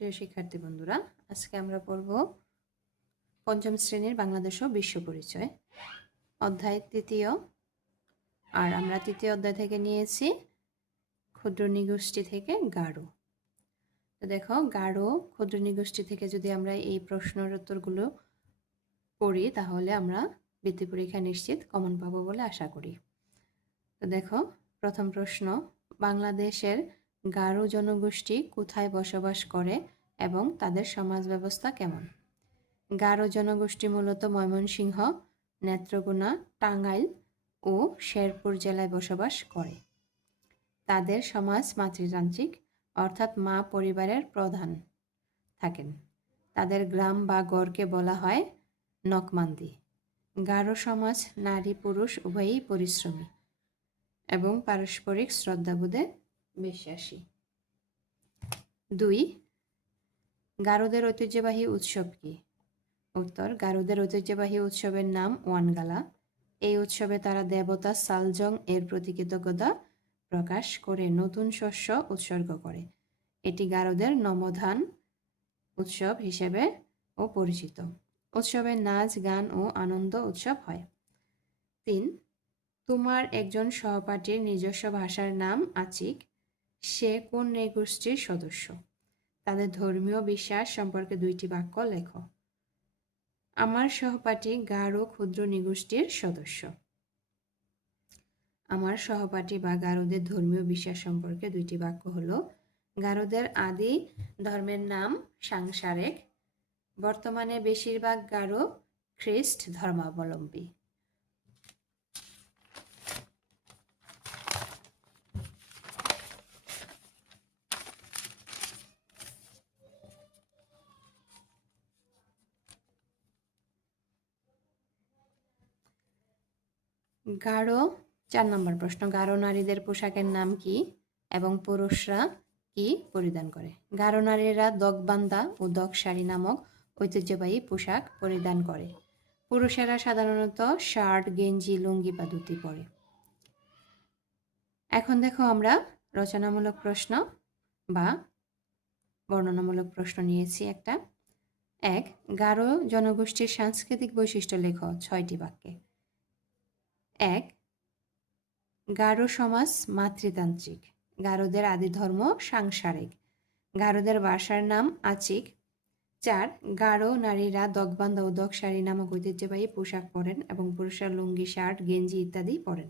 প্রিয় শিক্ষার্থী বন্ধুরা, আজকে আমরা পড়ব পঞ্চম শ্রেণীর বাংলাদেশ ও বিশ্ব পরিচয় অধ্যায় তৃতীয়। আর আমরা তৃতীয় অধ্যায় থেকে নিয়েছি ক্ষুদ্র নৃগোষ্ঠী থেকে গারো। তো দেখো, গারো ক্ষুদ্র নৃগোষ্ঠী থেকে যদি আমরা এই প্রশ্নের উত্তরগুলো পড়ি তাহলে আমরা বৃত্তি পরীক্ষা নিশ্চিত কমন পাবো বলে আশা করি। তো দেখো, প্রথম প্রশ্ন, বাংলাদেশের গারো জনগোষ্ঠী কোথায় বসবাস করে এবং তাদের সমাজ ব্যবস্থা কেমন? গারো জনগোষ্ঠী মূলত ময়মনসিংহ, নেত্রকোনা, টাঙ্গাইল ও শেরপুর জেলায় বসবাস করে। তাদের সমাজ মাতৃতান্ত্রিক, অর্থাৎ মা পরিবারের প্রধান থাকেন। তাদের গ্রাম বা গড়কে বলা হয় নকমান্দি। গারো সমাজ নারী পুরুষ উভয়ই পরিশ্রমী এবং পারস্পরিক শ্রদ্ধাবোধে বিশ্বাসী। 2. গারোদের ঐতিহ্যবাহী উৎসব কি? উত্তর, গারোদের ঐতিহ্যবাহী উৎসবের নাম ওয়ানগালা। এই উৎসবে তারা দেবতা সালজং এর প্রতি কৃতজ্ঞতা প্রকাশ করে নতুন শস্য উৎসর্গ করে। এটি গারোদের নমধান উৎসব হিসেবে ও পরিচিত। উৎসবে নাচ, গান ও আনন্দ উৎসব হয়। 3. তোমার একজন সহপাঠীর নিজস্ব ভাষার নাম আচিক। সে কোন নৃগোষ্ঠীর সদস্য? তাদের ধর্মীয় বিশ্বাস সম্পর্কে 2টি বাক্য লেখো। আমার সহপাঠী গারো ক্ষুদ্র নৃগোষ্ঠীর সদস্য। আমার সহপাঠী বা গারোদের ধর্মীয় বিশ্বাস সম্পর্কে 2টি বাক্য হলো, গারোদের আদি ধর্মের নাম সাংসারেক। বর্তমানে বেশিরভাগ গারো খ্রিস্ট ধর্মাবলম্বী। গারো 4 নম্বর প্রশ্ন, গারো নারীদের পোশাকের নাম কি এবং পুরুষরা কি পরিধান করে? গারো নারীরা দগবান্দা ও দগ শাড়ি নামক ঐতিহ্যবাহী পোশাক পরিধান করে। পুরুষেরা সাধারণত শার্ট, গেঞ্জি, লুঙ্গি বা ধুতি পরে। এখন দেখো, আমরা রচনামূলক প্রশ্ন বা বর্ণনামূলক প্রশ্ন নিয়েছি একটা। 1. গারো জনগোষ্ঠীর সাংস্কৃতিক বৈশিষ্ট্য লেখো 6টি বাক্যে। 1. গারো সমাজ মাতৃতান্ত্রিক। গারোদের আদি ধর্ম সাংসারিক। গারোদের ভাষার নাম আচিক। 4. গারো নারীরা দগবান্দা ও দগ শাড়ি নামক ঐতিহ্যবাহী পোশাক পরেন এবং পুরুষরা লুঙ্গি, শার্ট, গেঞ্জি ইত্যাদি পরেন।